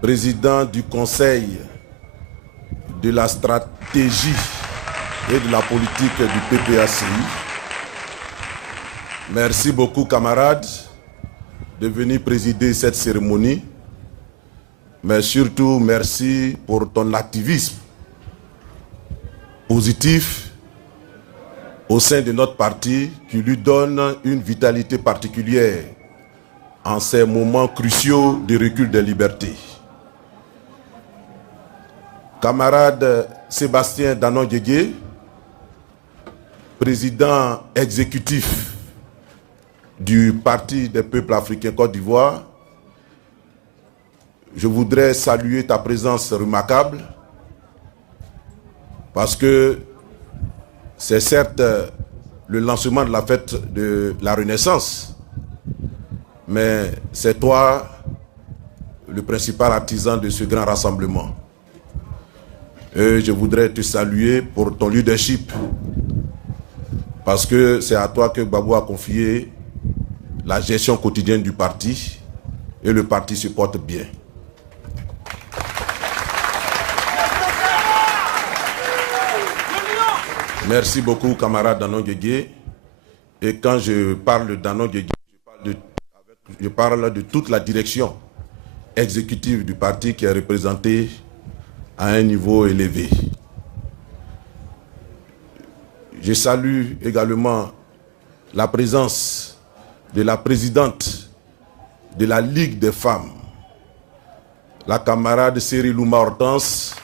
président du Conseil de la stratégie et de la politique du PPACI. Merci beaucoup, camarades, de venir présider cette cérémonie. Mais surtout, merci pour ton activisme positif au sein de notre parti qui lui donne une vitalité particulière en ces moments cruciaux de recul des libertés. Camarade Sébastien Danon-Guégué, président exécutif du Parti des peuples africains Côte d'Ivoire, je voudrais saluer ta présence remarquable parce que c'est certes le lancement de la fête de la Renaissance, mais c'est toi le principal artisan de ce grand rassemblement. Et je voudrais te saluer pour ton leadership, parce que c'est à toi que Gbagbo a confié la gestion quotidienne du parti, et le parti se porte bien. Merci beaucoup, camarade Danon-Guégué. Et quand je parle de Danon-Guégué, je parle de toute la direction exécutive du parti qui est représentée à un niveau élevé. Je salue également la présence de la présidente de la Ligue des femmes, la camarade Cérilouma Hortense.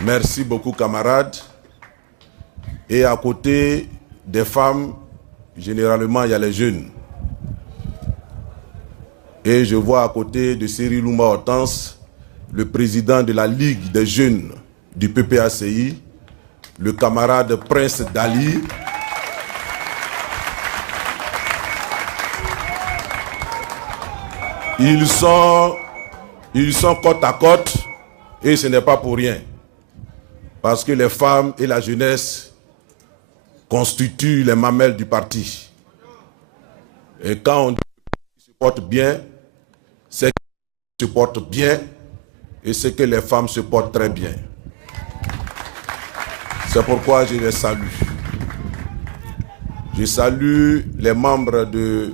Merci beaucoup, camarades. Et à côté des femmes, généralement, il y a les jeunes. Et je vois à côté de Cérilouma Hortense, le président de la Ligue des jeunes du PPACI, le camarade Prince Dali. Ils sont côte à côte et ce n'est pas pour rien. Parce que les femmes et la jeunesse constituent les mamelles du parti. Et quand on dit qu'ils se portent bien, c'est qu'ils se portent bien et c'est que les femmes se portent très bien. C'est pourquoi je les salue. Je salue les membres de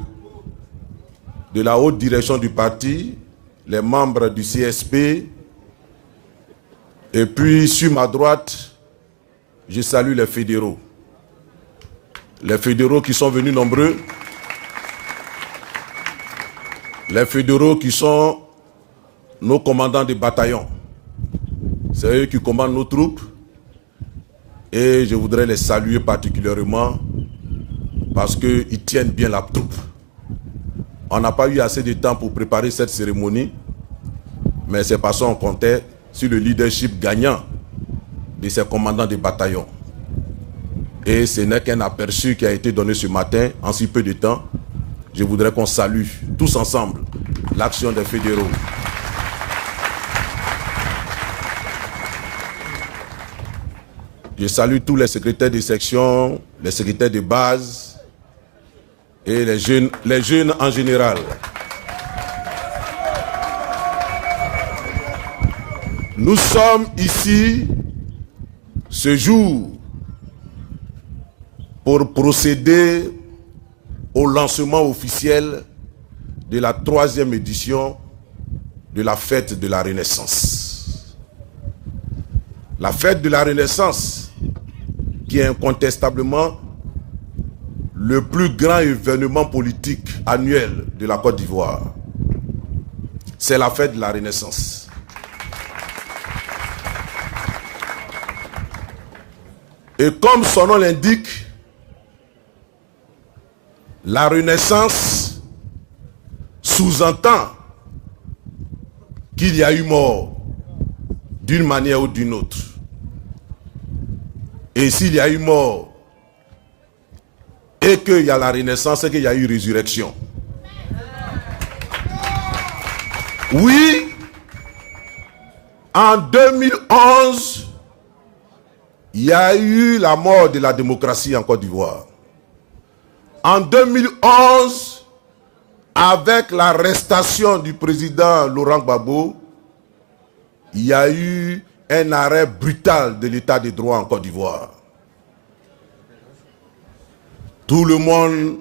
la haute direction du parti, les membres du CSP. Et puis, sur ma droite, je salue les fédéraux. Les fédéraux qui sont venus nombreux. Les fédéraux qui sont nos commandants de bataillon. C'est eux qui commandent nos troupes. Et je voudrais les saluer particulièrement parce qu'ils tiennent bien la troupe. On n'a pas eu assez de temps pour préparer cette cérémonie, mais c'est parce qu'on comptait sur le leadership gagnant de ces commandants de bataillon. Et ce n'est qu'un aperçu qui a été donné ce matin en si peu de temps. Je voudrais qu'on salue tous ensemble l'action des fédéraux. Je salue tous les secrétaires de section, les secrétaires de base et les jeunes en général. Nous sommes ici ce jour pour procéder au lancement officiel de la 3e édition de la fête de la Renaissance. La fête de la Renaissance, qui est incontestablement le plus grand événement politique annuel de la Côte d'Ivoire. C'est la fête de la Renaissance. Et comme son nom l'indique, la Renaissance sous-entend qu'il y a eu mort d'une manière ou d'une autre. Et s'il y a eu mort et qu'il y a la Renaissance, c'est qu'il y a eu résurrection. Oui, en 2011, il y a eu la mort de la démocratie en Côte d'Ivoire. En 2011, avec l'arrestation du président Laurent Gbagbo, il y a eu un arrêt brutal de l'état de droit en Côte d'Ivoire. Tout le monde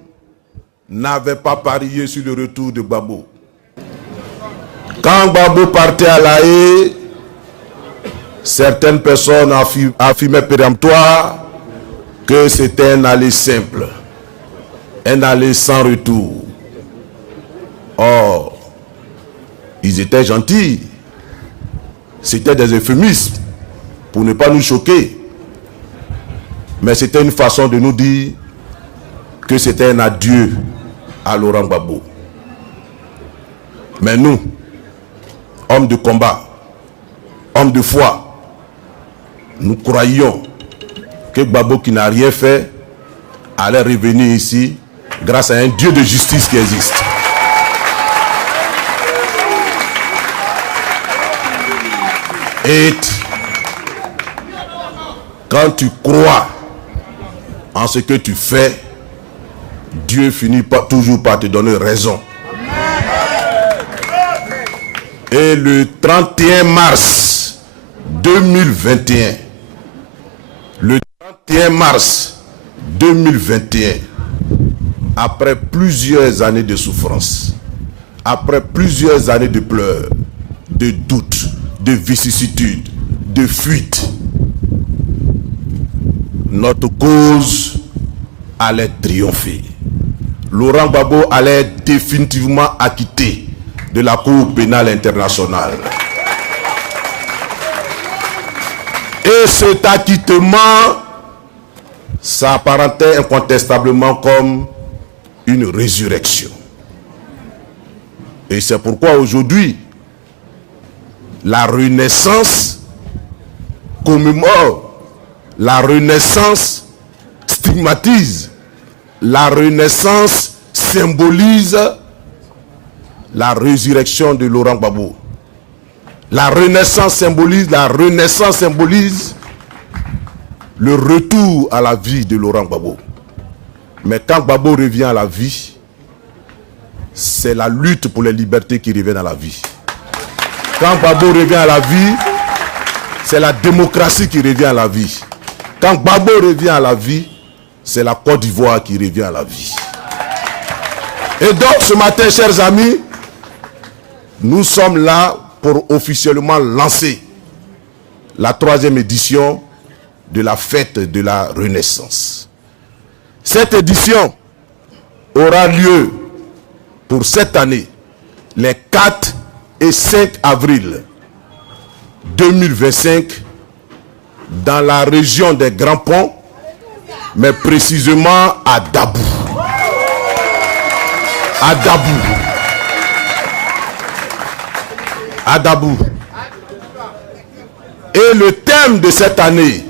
n'avait pas parié sur le retour de Gbagbo. Quand Gbagbo partait à La Haye, certaines personnes affirmaient péremptoire que c'était un aller simple, un aller sans retour. Or, ils étaient gentils. C'était des euphémismes pour ne pas nous choquer. Mais c'était une façon de nous dire que c'était un adieu à Laurent Gbagbo. Mais nous, hommes de combat, hommes de foi, nous croyions que Gbagbo, qui n'a rien fait, allait revenir ici grâce à un Dieu de justice qui existe. Et quand tu crois en ce que tu fais, Dieu finit toujours par te donner raison. Et le 31 mars 2021, le 31 mars 2021, après plusieurs années de souffrance, après plusieurs années de pleurs, de doutes, de vicissitudes, de fuites, notre cause allait triompher. Laurent Gbagbo allait être définitivement acquitté de la Cour pénale internationale. Et cet acquittement s'apparentait incontestablement comme une résurrection. Et c'est pourquoi aujourd'hui, la Renaissance commémore, la Renaissance stigmatise, la Renaissance symbolise la résurrection de Laurent Gbagbo. La Renaissance symbolise le retour à la vie de Laurent Gbagbo. Mais quand Gbagbo revient à la vie, c'est la lutte pour les libertés qui revient à la vie. Quand Gbagbo revient à la vie, c'est la démocratie qui revient à la vie. Quand Gbagbo revient à la vie, c'est la Côte d'Ivoire qui revient à la vie. Et donc ce matin, chers amis, nous sommes là pour officiellement lancer la 3e édition de la fête de la Renaissance. Cette édition aura lieu pour cette année, les 4 et 5 avril 2025, dans la région des Grands Ponts, mais précisément à Dabou. À Dabou. À Dabou. Et le thème de cette année,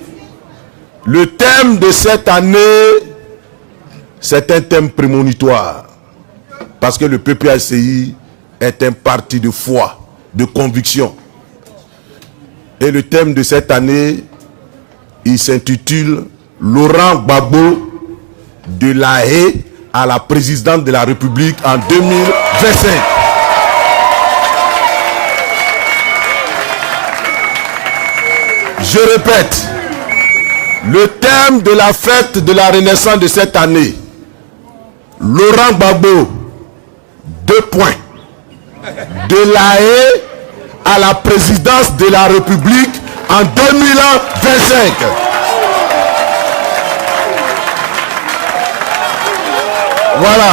c'est un thème prémonitoire. Parce que le PPACI est un parti de foi, de conviction. Et le thème de cette année, il s'intitule Laurent Gbagbo de La Haye à la présidence de la République en 2025. Je répète, le thème de la fête de la Renaissance de cette année, Laurent Gbagbo, 2 points, de La Haye à la présidence de la République en 2025. Voilà.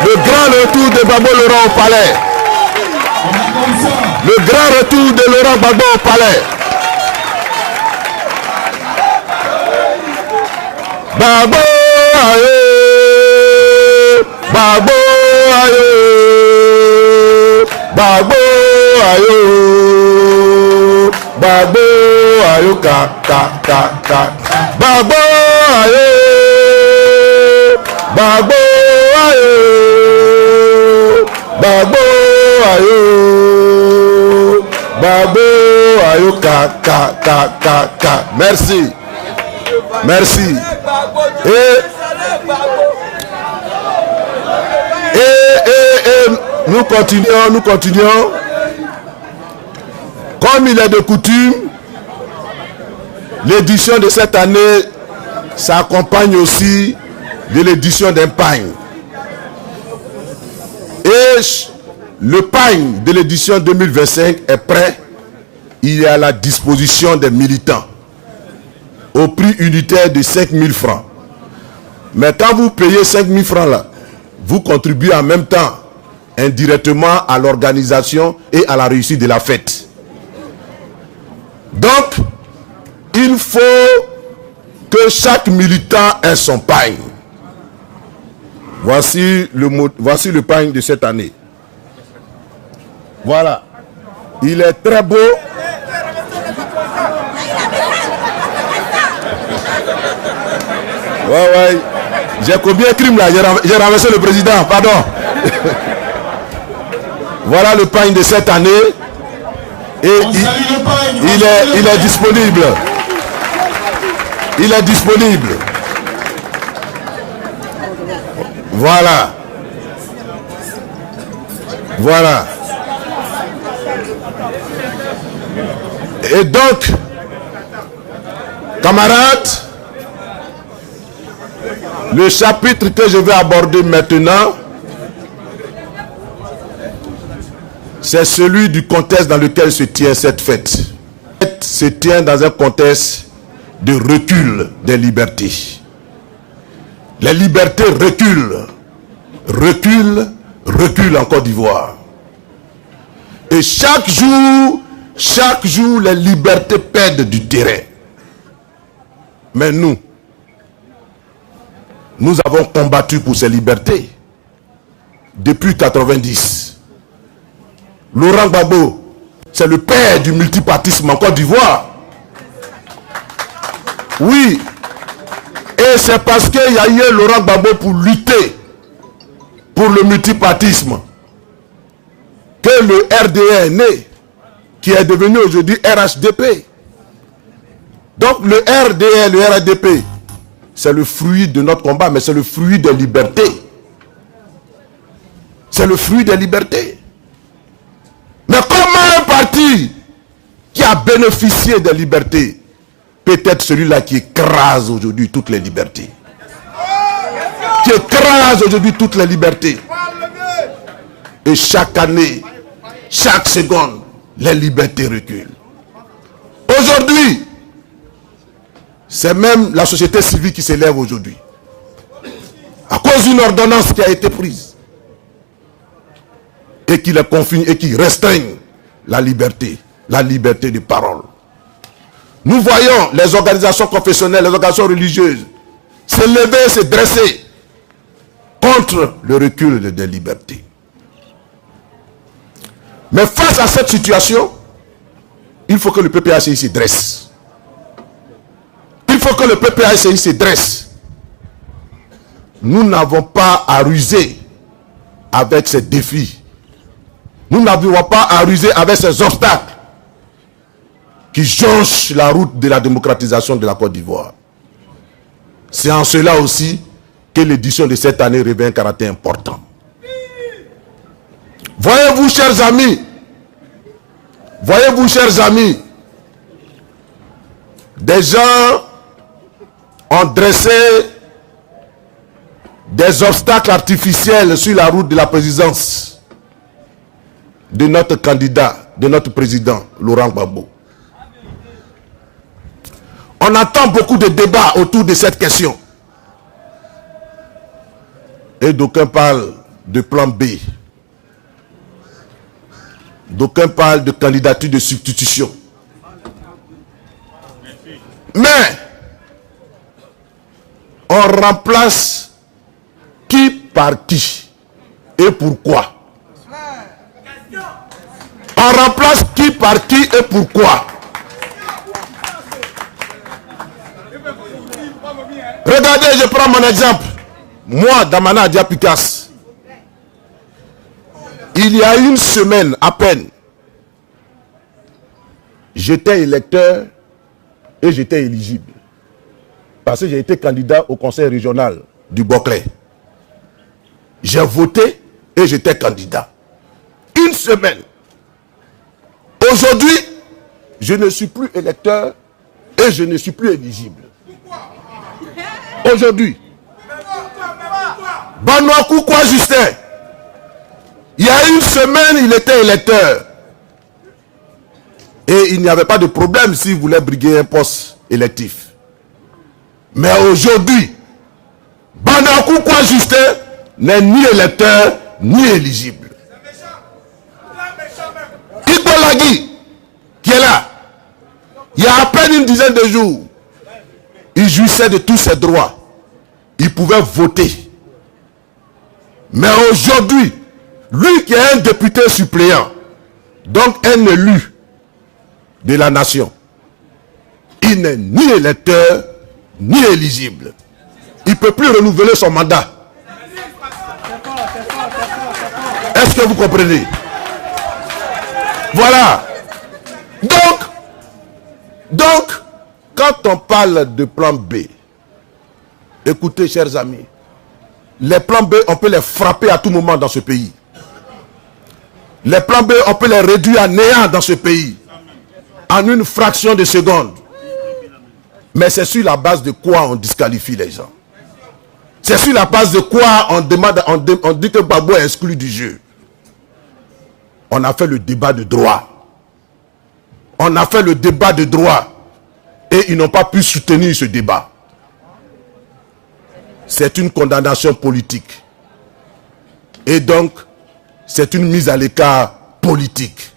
Le grand retour de Gbagbo Laurent au palais. Le grand retour de Laurent Gbagbo au palais. Gbagbo aye, Gbagbo aye, Gbagbo aye, Gbagbo aye ka. Gbagbo aye, Gbagbo aye, Gbagbo aye, Gbagbo aye ka. Merci. Et Nous continuons. Comme il est de coutume, l'édition de cette année s'accompagne aussi de l'édition d'un pagne. Et le pagne de l'édition 2025 est prêt. Il est à la disposition des militants au prix unitaire de 5 000 francs. Mais quand vous payez 5 000 francs là, vous contribuez en même temps indirectement à l'organisation et à la réussite de la fête. Donc, il faut que chaque militant ait son pagne. Voici le pagne de cette année. Voilà. Il est très beau. Ouais. J'ai commis un crime là. J'ai renversé le président. Pardon. Voilà le pagne de cette année. Et il est disponible. Il est disponible. Voilà. Voilà. Et donc, camarades, le chapitre que je vais aborder maintenant, c'est celui du contexte dans lequel se tient cette fête. Cette fête se tient dans un contexte de recul des libertés. Les libertés reculent en Côte d'Ivoire. Et chaque jour, les libertés perdent du terrain. Mais nous avons combattu pour ces libertés depuis 90. Laurent Gbagbo, c'est le père du multipartisme en Côte d'Ivoire. Oui. Et c'est parce qu'il y a eu Laurent Gbagbo pour lutter pour le multipartisme que le RDR est né, qui est devenu aujourd'hui RHDP. Donc le RDR, le RHDP, c'est le fruit de notre combat, mais c'est le fruit des libertés. C'est le fruit des libertés. Mais comment un parti qui a bénéficié des libertés peut être celui-là qui écrase aujourd'hui toutes les libertés? Qui écrase aujourd'hui toutes les libertés. Et chaque année, chaque seconde, les libertés reculent. Aujourd'hui, c'est même la société civile qui s'élève aujourd'hui. À cause d'une ordonnance qui a été prise. Et qui les confine et qui restreigne la liberté de parole. Nous voyons les organisations confessionnelles, les organisations religieuses se lever, se dresser contre le recul des libertés. Mais face à cette situation, il faut que le PPACI se dresse. Il faut que le PPACI se dresse. Nous n'avons pas à ruser avec ces défis. Nous n'avons pas à ruser avec ces obstacles qui jonchent la route de la démocratisation de la Côte d'Ivoire. C'est en cela aussi que l'édition de cette année revêt un caractère important. Voyez-vous, chers amis, des gens ont dressé des obstacles artificiels sur la route de la présidence de notre candidat, de notre président, Laurent Gbagbo. On entend beaucoup de débats autour de cette question. Et d'aucuns parlent de plan B. D'aucuns parlent de candidature de substitution. Mais, on remplace qui par qui et pourquoi? On remplace qui par qui et pourquoi? Regardez, je prends mon exemple. Moi, Damana Diapikas, il y a une semaine à peine, j'étais électeur et j'étais éligible. Parce que j'ai été candidat au conseil régional du Boclé. J'ai voté et j'étais candidat. semaine. Aujourd'hui, je ne suis plus électeur et je ne suis plus éligible. Aujourd'hui. Benoît Koukouas Justin, il y a une semaine, il était électeur. Et il n'y avait pas de problème s'il voulait briguer un poste électif. Mais aujourd'hui, Benoît Koukouas Justin n'est ni électeur, ni éligible. Ibo Lagui, qui est là, il y a à peine une dizaine de jours, il jouissait de tous ses droits. Il pouvait voter. Mais aujourd'hui, lui qui est un député suppléant, donc un élu de la nation, il n'est ni électeur, ni éligible. Il ne peut plus renouveler son mandat. Est-ce que vous comprenez? Voilà. Donc, quand on parle de plan B, écoutez, chers amis, les plans B, on peut les frapper à tout moment dans ce pays. Les plans B, on peut les réduire à néant dans ce pays. En une fraction de seconde. Mais c'est sur la base de quoi on disqualifie les gens? C'est sur la base de quoi on dit que Gbagbo est exclu du jeu? On a fait le débat de droit. On a fait le débat de droit. Et ils n'ont pas pu soutenir ce débat. C'est une condamnation politique. Et donc, c'est une mise à l'écart politique.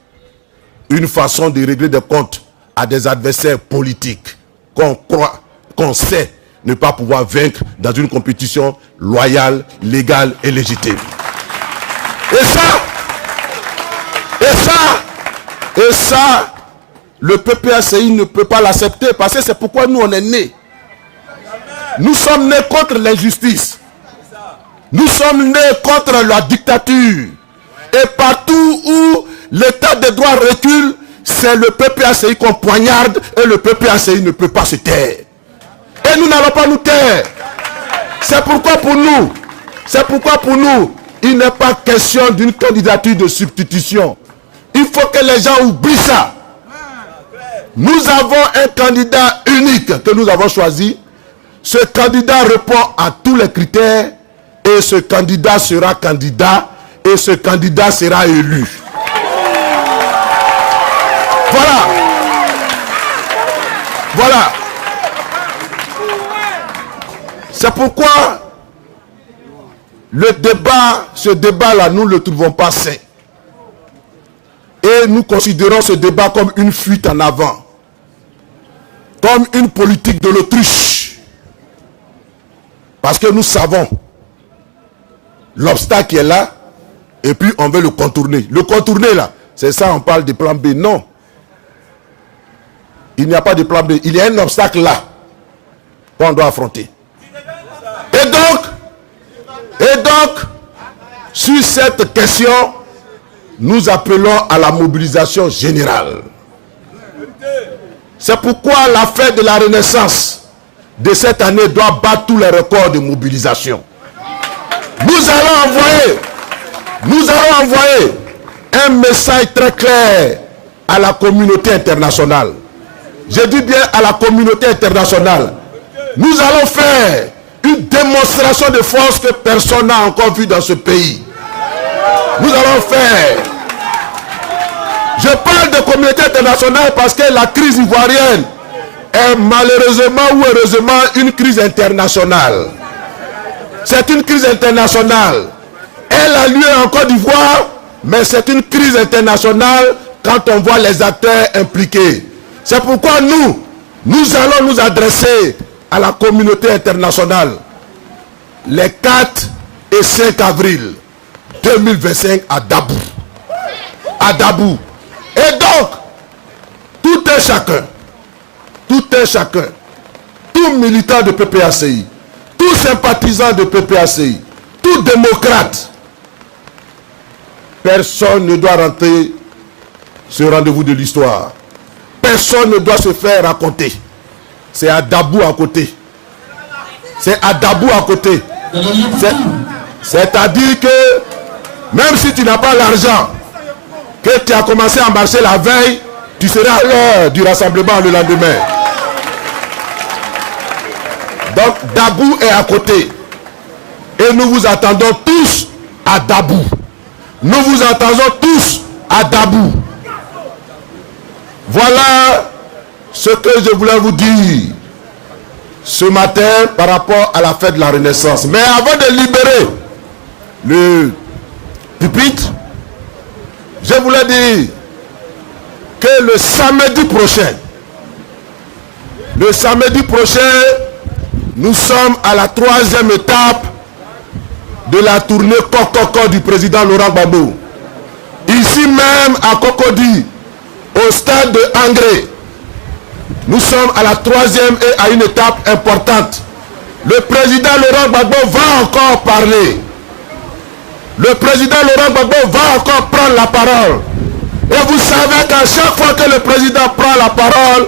Une façon de régler des comptes à des adversaires politiques qu'on croit, qu'on sait ne pas pouvoir vaincre dans une compétition loyale, légale et légitime. Et ça, le PPACI ne peut pas l'accepter parce que c'est pourquoi nous on est nés. Nous sommes nés contre l'injustice. Nous sommes nés contre la dictature. Et partout où l'état de droit recule, c'est le PPACI qu'on poignarde et le PPACI ne peut pas se taire. Et nous n'allons pas nous taire. C'est pourquoi pour nous, il n'est pas question d'une candidature de substitution. Il faut que les gens oublient ça. Nous avons un candidat unique que nous avons choisi. Ce candidat répond à tous les critères et ce candidat sera candidat et ce candidat sera élu. Voilà. C'est pourquoi ce débat-là, nous ne le trouvons pas sain. Et nous considérons ce débat comme une fuite en avant. Comme une politique de l'autruche. Parce que nous savons l'obstacle qui est là, et puis on veut le contourner. Le contourner là, c'est ça, on parle de plan B. Non. Il n'y a pas de plan B. Il y a un obstacle là qu'on doit affronter. Et donc, sur cette question, nous appelons à la mobilisation générale. C'est pourquoi la fête de la Renaissance de cette année doit battre tous les records de mobilisation. Nous allons envoyer un message très clair à la communauté internationale. Je dis bien à la communauté internationale. Nous allons faire une démonstration de force que personne n'a encore vue dans ce pays. Nous allons faire. Je parle de communauté internationale parce que la crise ivoirienne est malheureusement ou heureusement une crise internationale. C'est une crise internationale. Elle a lieu en Côte d'Ivoire, mais c'est une crise internationale quand on voit les acteurs impliqués. C'est pourquoi nous allons nous adresser à la communauté internationale les 4 et 5 avril 2025 à Dabou. Et donc, tout un chacun, tout militant de PPACI, tout sympathisant de PPACI, tout démocrate, personne ne doit rentrer ce rendez-vous de l'histoire. Personne ne doit se faire raconter. C'est à Dabou à côté. C'est-à-dire que même si tu n'as pas l'argent, que tu as commencé à marcher la veille, tu seras à l'heure du rassemblement le lendemain. Donc Dabou est à côté. Et nous vous attendons tous à Dabou. Nous vous attendons tous à Dabou. Voilà ce que je voulais vous dire ce matin par rapport à la fête de la Renaissance. Mais avant de libérer le pupitre, je voulais dire que le samedi prochain, nous sommes à la 3e étape de la tournée Kokoko du président Laurent Gbagbo. Ici même à Cocody, au stade de Angré, nous sommes à la 3e et à une étape importante. Le président Laurent Gbagbo va encore parler. Le président Laurent Gbagbo va encore prendre la parole. Et vous savez qu'à chaque fois que le président prend la parole,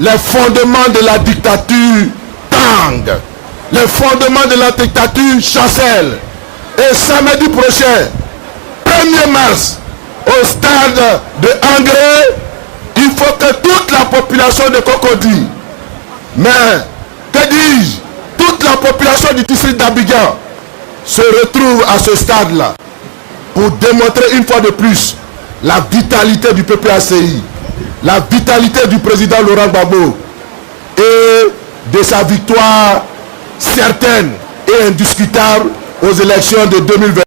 les fondements de la dictature tangent. Les fondements de la dictature chancellent. Et samedi prochain, 1er mars, au stade de Angré, il faut que toute la population de Cocody, mais que dis-je, toute la population du district d'Abidjan se retrouve à ce stade-là pour démontrer une fois de plus la vitalité du PPACI, la vitalité du président Laurent Gbagbo et de sa victoire certaine et indiscutable aux élections de 2020.